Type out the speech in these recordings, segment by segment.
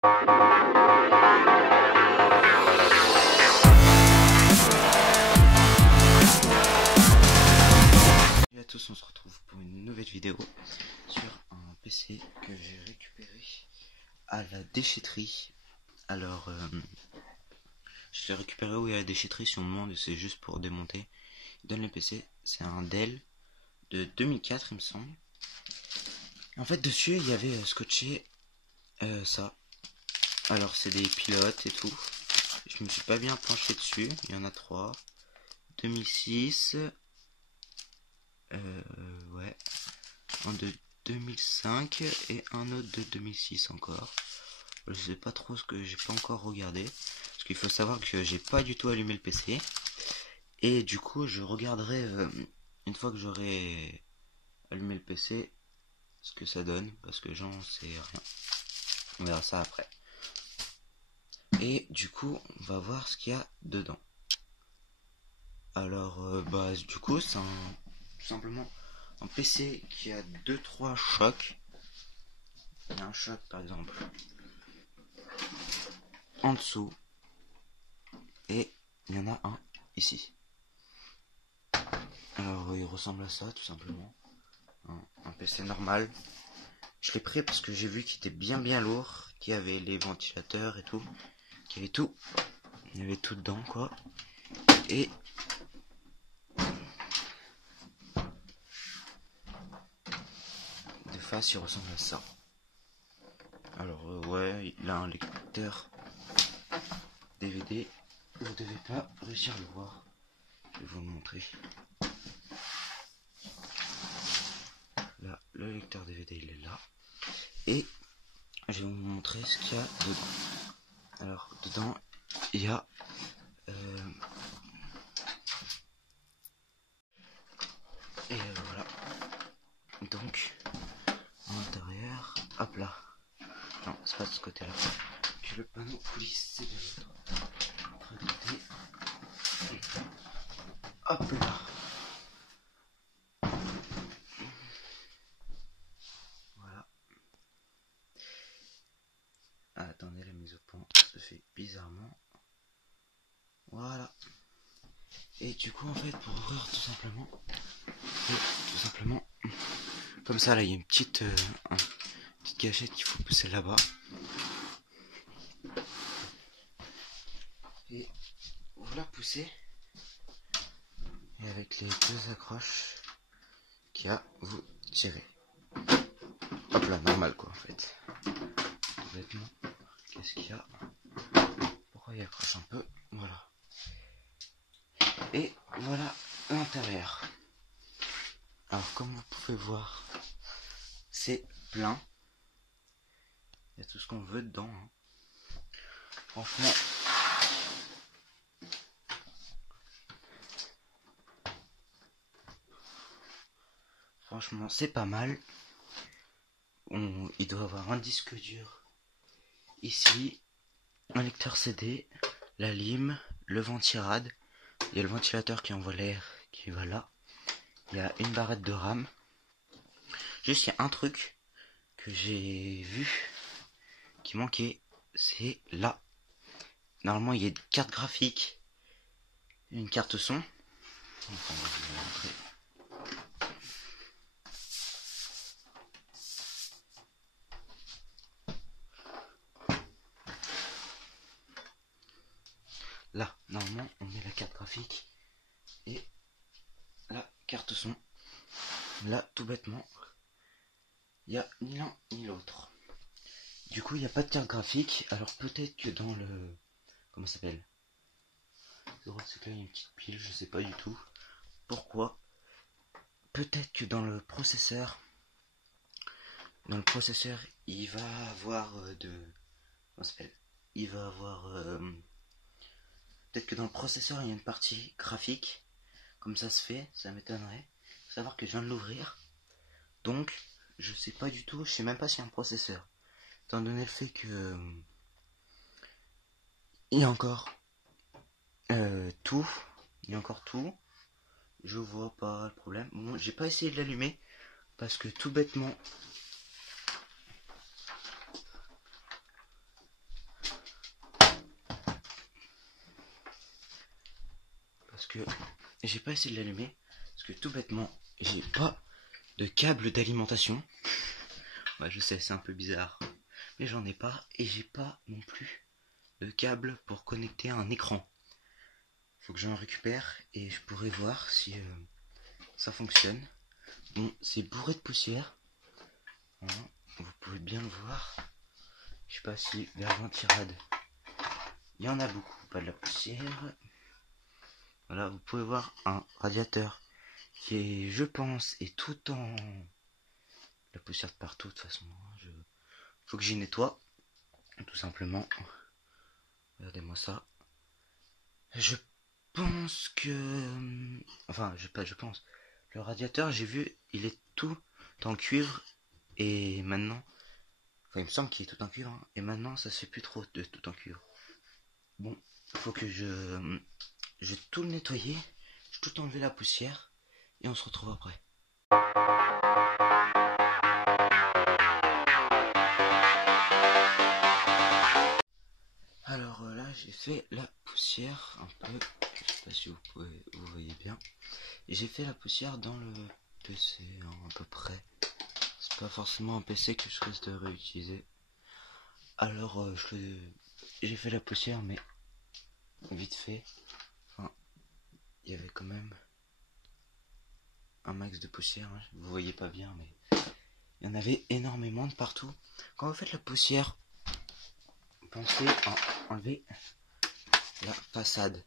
Salut à tous, on se retrouve pour une nouvelle vidéo sur un PC que j'ai récupéré à la déchetterie. Alors, je l'ai récupéré où il y a la déchetterie, si on me demande, c'est juste pour démonter. Il donne le PC, c'est un Dell de 2004 il me semble. En fait dessus il y avait scotché ça. Alors c'est des pilotes et tout. Je me suis pas bien penché dessus, il y en a 3. 2006, ouais, un de 2005 et un autre de 2006 encore. Je sais pas trop ce que j'ai pas encore regardé, parce qu'il faut savoir que j'ai pas du tout allumé le PC. Et du coup je regarderai une fois que j'aurai allumé le PC ce que ça donne, parce que j'en sais rien. On verra ça après. Et du coup on va voir ce qu'il y a dedans. Alors bah du coup c'est tout simplement un PC qui a 2-3 chocs. Il y a un choc par exemple en dessous et il y en a un ici. Alors il ressemble à ça tout simplement, un PC normal. Je l'ai pris parce que j'ai vu qu'il était bien lourd, qu'il y avait les ventilateurs et tout, qu'il y avait tout, il y avait tout dedans quoi. Et de face il ressemble à ça. Alors ouais, il a un lecteur DVD, vous devez pas réussir à le voir, je vais vous le montrer. Là, le lecteur DVD il est là. Et je vais vous montrer ce qu'il y a dedans. Alors dedans il y a et voilà. Donc à l'intérieur, hop là. Non, c'est pas de ce côté là. Que le panneau police c'est de l'autre côté. Hop là. Voilà. Ah, attendez, la mise au point se fait bizarrement. Voilà. Et du coup en fait pour ouvrir tout simplement comme ça là il y a une petite gâchette qu'il faut pousser là-bas. Et vous la poussez. Et avec les deux accroches qu'il y a, vous tirez. Hop là, normal quoi en fait. Tout bêtement. Qu'est-ce qu'il y a? Pourquoi il accroche un peu? Voilà. Et voilà l'intérieur. Alors comme vous pouvez voir, c'est plein. Il y a tout ce qu'on veut dedans. Hein. Franchement, c'est pas mal. Il doit avoir un disque dur ici, un lecteur CD, la lime, le ventirad. Il y a le ventilateur qui envoie l'air qui va là. Il y a une barrette de RAM. Juste, il y a un truc que j'ai vu qui manquait, c'est là. Normalement, il y a une carte graphique, une carte son. Enfin, je vais vous montrer. Là, normalement, on met la carte graphique et la carte son. Là, tout bêtement, il n'y a ni l'un ni l'autre. Du coup, il n'y a pas de carte graphique. Alors peut-être que dans le... Comment ça s'appelle? C'est que là, il y a une petite pile, je sais pas du tout. Pourquoi? Peut-être que dans le processeur... il va avoir de... Comment ça s'appelle? Il va avoir... Peut-être que dans le processeur, il y a une partie graphique. Comme ça se fait, ça m'étonnerait. Faut savoir que je viens de l'ouvrir. Donc, je sais pas du tout, je sais même pas s'il y a un processeur. Étant donné le fait que... il y a encore tout. Il y a encore tout. Je vois pas le problème. Bon, j'ai pas essayé de l'allumer. Parce que tout bêtement... que j'ai pas essayé de l'allumer. Parce que tout bêtement, j'ai pas de câble d'alimentation. Ouais, je sais, c'est un peu bizarre. Mais j'en ai pas. Et j'ai pas non plus de câble pour connecter à un écran. Faut que j'en récupère et je pourrai voir si ça fonctionne. Bon, c'est bourré de poussière. Voilà, vous pouvez bien le voir. Je sais pas si vers ventirade il y en a beaucoup, pas de la poussière. Voilà, vous pouvez voir un radiateur qui est, je pense, est tout en la poussière de partout de toute façon. Faut que j'y nettoie, tout simplement. Regardez-moi ça. Je pense que, enfin, je pense. Le radiateur, j'ai vu, il est tout en cuivre et maintenant, enfin, il me semble qu'il est tout en cuivre hein, et maintenant, ça se fait plus trop de tout en cuivre. Bon, faut que je vais tout le nettoyer, je vais tout enlever la poussière et on se retrouve après. Alors là j'ai fait la poussière un peu, je sais pas si vous voyez bien. J'ai fait la poussière dans le PC hein, à peu près. C'est pas forcément un PC que je risque de réutiliser. Alors j'ai fait la poussière mais vite fait. Enfin, il y avait quand même un max de poussière. Hein. Vous voyez pas bien mais il y en avait énormément de partout. Quand vous faites la poussière, pensez à enlever la façade.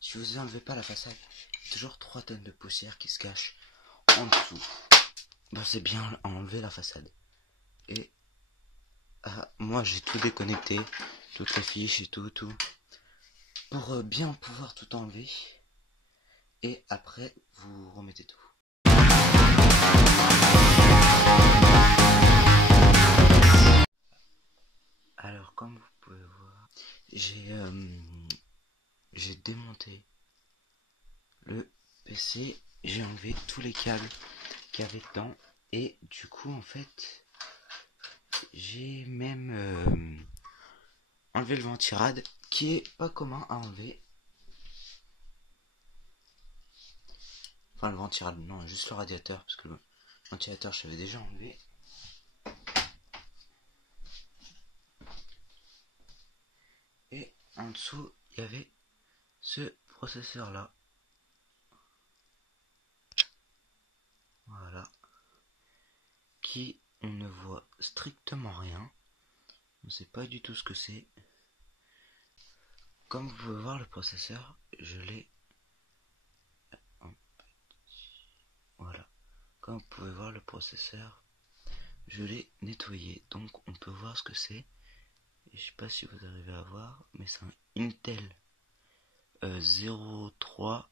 Si vous enlevez pas la façade, il y a toujours 3 tonnes de poussière qui se cachent en dessous. Pensez bien à enlever la façade. Et moi j'ai tout déconnecté, toutes les fiches et tout, pour bien pouvoir tout enlever. Et après vous remettez tout. Alors comme vous pouvez voir, j'ai démonté le PC, j'ai enlevé tous les câbles qu'il y avait dedans et du coup en fait j'ai même enlevé le ventirad qui est pas commun à enlever. Enfin le ventirad non, juste le radiateur parce que le ventilateur je l'avais déjà enlevé. Et en dessous il y avait ce processeur là. Voilà. Qui on ne voit strictement rien. On ne sait pas du tout ce que c'est. Comme vous pouvez voir le processeur, je l'ai... Voilà. Comme vous pouvez voir le processeur, je l'ai nettoyé. Donc on peut voir ce que c'est. Je sais pas si vous arrivez à voir, mais c'est un Intel 03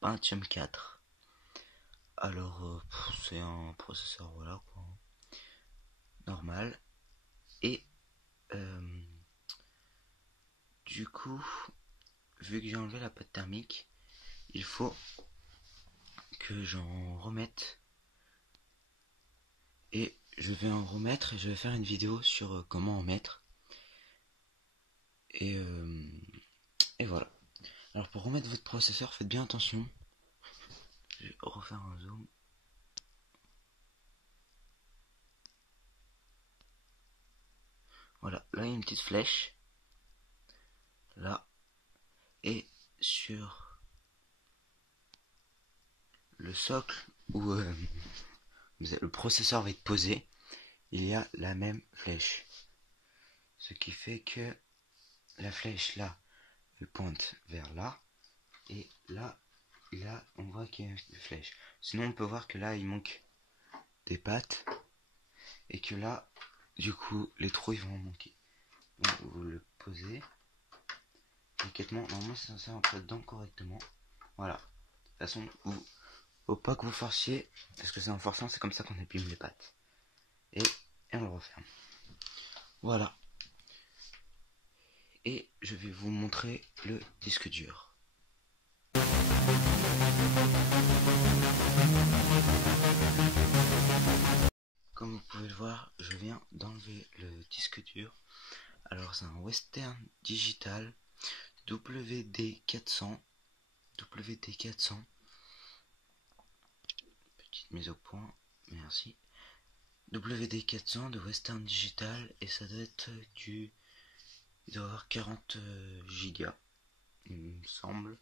Pentium 4. Alors c'est un processeur voilà quoi, normal. Et du coup, vu que j'ai enlevé la pâte thermique, il faut que j'en remette. Et je vais en remettre et je vais faire une vidéo sur comment en mettre. Et voilà. Alors pour remettre votre processeur, faites bien attention. Je vais refaire un zoom. Voilà, là il y a une petite flèche. Là. Et sur le socle où le processeur va être posé, il y a la même flèche. Ce qui fait que la flèche là, elle pointe vers là. Et là, on voit qu'il y a une flèche. Sinon on peut voir que là il manque des pattes. Et que là, du coup, les trous ils vont en manquer. Donc vous le posez. Délicatement, normalement c'est censé rentrer dedans correctement. Voilà. De toute façon, faut pas que vous forciez. Parce que c'est en forçant, c'est comme ça qu'on abîme les pattes. Et on le referme. Voilà. Et je vais vous montrer le disque dur. Comme vous pouvez le voir, je viens d'enlever le disque dur. Alors c'est un Western Digital WD400 WD400. Petite mise au point, merci. WD400 de Western Digital, et ça doit être du... Il doit avoir 40 gigas, il me semble.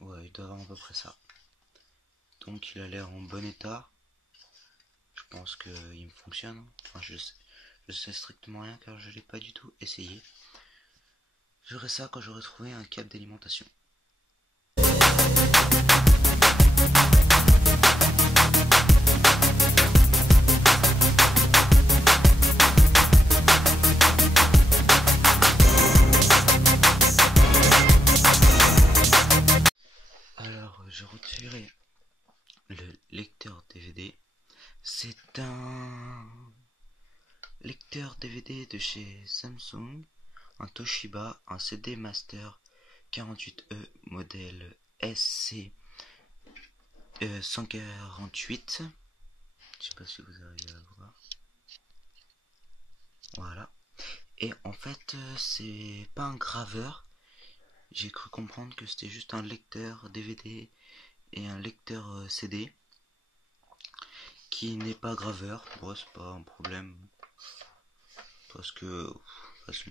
Ouais, il doit avoir à peu près ça. Donc il a l'air en bon état. Je pense qu'il me fonctionne. Enfin, je sais strictement rien car je l'ai pas du tout essayé. Je ferai ça quand j'aurai trouvé un câble d'alimentation. Alors, je retirerai le lecteur DVD. C'est un lecteur DVD de chez Samsung, un Toshiba, un CD Master 48E modèle SC 148. Je sais pas si vous arrivez à voir. Voilà. Et en fait, c'est pas un graveur. J'ai cru comprendre que c'était juste un lecteur DVD et un lecteur CD qui n'est pas graveur. Bon, c'est pas un problème parce que de toute façon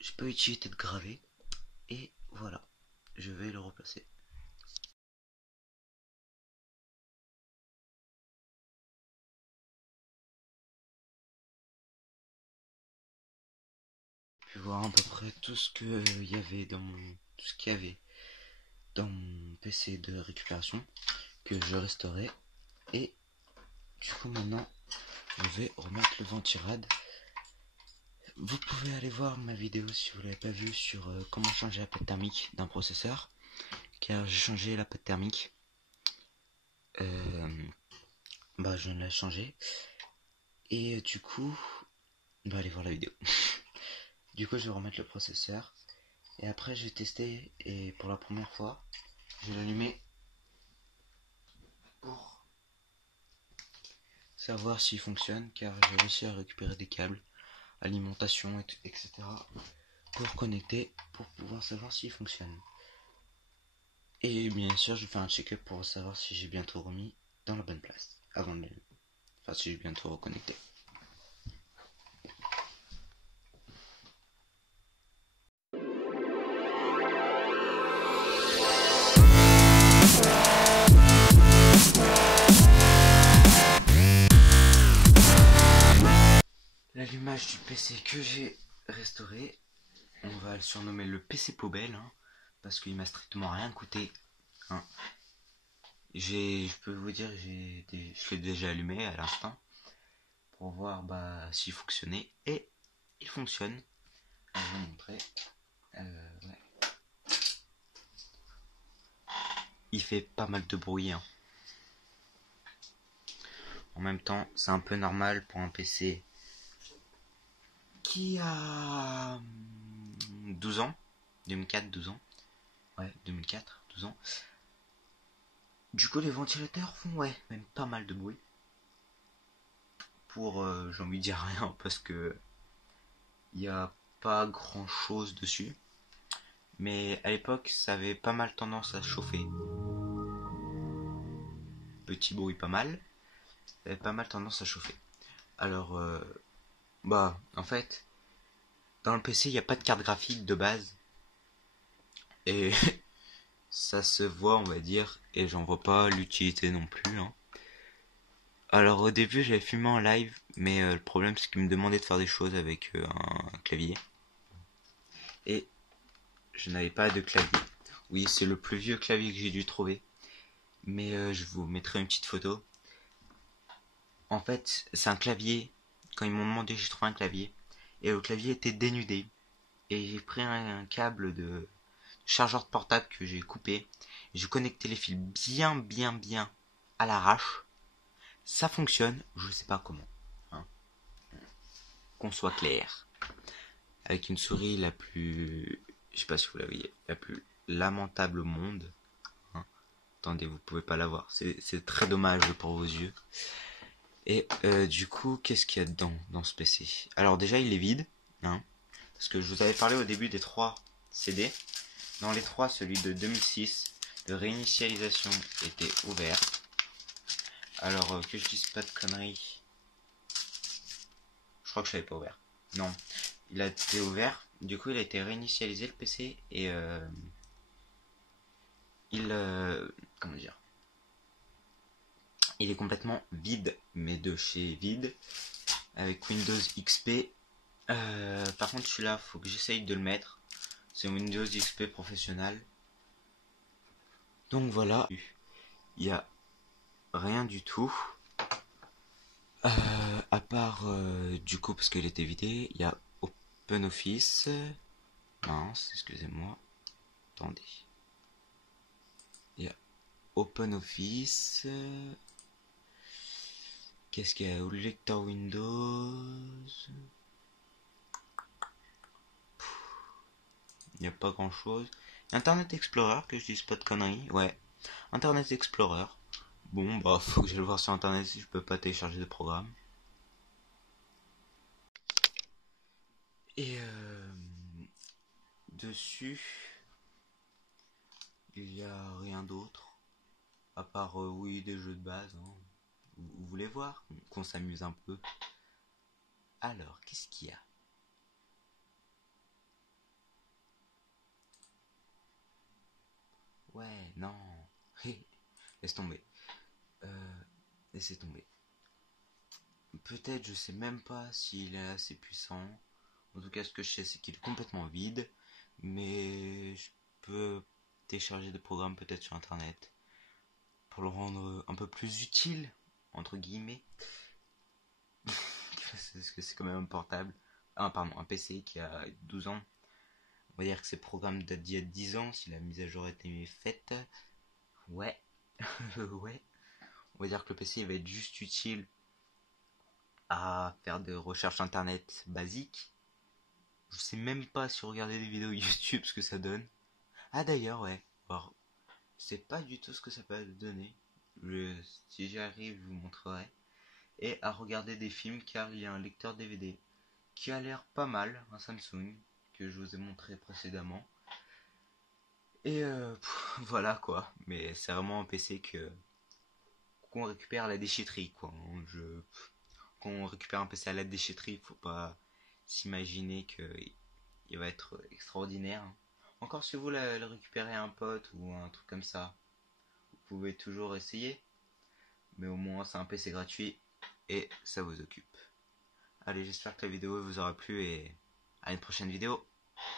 j'ai pas utilité de graver, et voilà, je vais le replacer. Je vais voir à peu près tout ce qu'il y avait dans mon PC de récupération que je restaurais, et du coup maintenant je vais remettre le ventirad. Vous pouvez aller voir ma vidéo si vous l'avez pas vu sur comment changer la pâte thermique d'un processeur, car j'ai changé la pâte thermique. Je l'ai changé, et du coup allez voir la vidéo. Du coup je vais remettre le processeur, et après je vais tester, et pour la première fois je vais l'allumer pour savoir s'il fonctionne, car j'ai réussi à récupérer des câbles, alimentation, etc. pour connecter, pour pouvoir savoir s'il fonctionne. Et bien sûr je fais un check-up pour savoir si j'ai bien tout remis dans la bonne place avant de l'allumer. Enfin, si j'ai bien tout reconnecté. L'allumage du PC que j'ai restauré, on va le surnommer le PC poubelle, hein, parce qu'il m'a strictement rien coûté. Hein. Je peux vous dire, je l'ai déjà allumé à l'instant pour voir s'il fonctionnait, et il fonctionne. Je vais vous montrer. Ouais. Il fait pas mal de bruit. Hein. En même temps, c'est un peu normal pour un PC qui a 12 ans, 2004, 12 ans. Ouais, 2004, 12 ans. Du coup, les ventilateurs font, même pas mal de bruit. Pour, j'ai envie de dire rien, parce que il n'y a pas grand chose dessus. Mais à l'époque, ça avait pas mal tendance à chauffer. Petit bruit pas mal. Ça avait pas mal tendance à chauffer. Alors, en fait, dans le PC, il n'y a pas de carte graphique de base. Et ça se voit, on va dire, et j'en vois pas l'utilité non plus. Hein. Alors au début j'avais filmé en live, mais le problème c'est qu'il me demandait de faire des choses avec un clavier. Et je n'avais pas de clavier. Oui, c'est le plus vieux clavier que j'ai dû trouver. Mais je vous mettrai une petite photo. En fait, c'est un clavier. Quand ils m'ont demandé, j'ai trouvé un clavier. Et le clavier était dénudé. Et j'ai pris un câble de chargeur de portable que j'ai coupé. J'ai connecté les fils bien à l'arrache. Ça fonctionne, je sais pas comment. Hein. Qu'on soit clair. Avec une souris la plus... Je sais pas si vous la voyez. La plus lamentable au monde. Hein. Attendez, vous pouvez pas la voir. C'est très dommage pour vos yeux. Et du coup, qu'est-ce qu'il y a dedans, dans ce PC? Alors déjà, il est vide. Hein, parce que je vous avais parlé au début des 3 CD. Dans les trois, celui de 2006 de réinitialisation était ouvert. Alors que je dise pas de conneries. Je crois que je l'avais pas ouvert. Non, il a été ouvert. Du coup, il a été réinitialisé le PC et comment dire, il est complètement vide, mais de chez vide, avec Windows XP. Par contre, celui-là, faut que j'essaye de le mettre. C'est Windows XP professionnel. Donc voilà, il y a rien du tout. À part du coup parce qu'il était vidé, il y a OpenOffice. Mince, excusez-moi. Attendez. Il y a OpenOffice. Qu'est-ce qu'il y a? Le lecteur Windows. Il n'y a pas grand chose. Internet Explorer, que je dise pas de conneries. Ouais. Internet Explorer. Bon, bah, faut que j'aille le voir sur internet si je peux pas télécharger de programme. Et dessus, il y a rien d'autre. À part, oui, des jeux de base. Hein. Vous voulez voir? Qu'on s'amuse un peu. Alors, qu'est-ce qu'il y a? Ouais, non. Laisse tomber. Laissez tomber. Peut-être, je sais même pas s'il est assez puissant. En tout cas, ce que je sais, c'est qu'il est complètement vide. Mais je peux télécharger des programmes peut-être sur internet pour le rendre un peu plus utile, entre guillemets. Parce que c'est quand même un portable. Ah, pardon, un PC qui a 12 ans. On va dire que ces programmes datent d'il y a 10 ans, si la mise à jour était faite. Ouais. Ouais. On va dire que le PC va être juste utile à faire des recherches internet basiques. Je sais même pas si regarder des vidéos YouTube ce que ça donne. Ah d'ailleurs, ouais. Alors, je sais pas du tout ce que ça peut donner. Si j'y arrive, je vous montrerai. Et à regarder des films car il y a un lecteur DVD qui a l'air pas mal, un Samsung, que je vous ai montré précédemment. Et voilà quoi. Mais c'est vraiment un PC qu'on récupère à la déchetterie quoi. Quand on récupère un PC à la déchetterie, il faut pas s'imaginer qu'il va être extraordinaire. Encore si vous le récupérez à un pote ou un truc comme ça, vous pouvez toujours essayer. Mais au moins c'est un PC gratuit et ça vous occupe. Allez, j'espère que la vidéo vous aura plu et à une prochaine vidéo.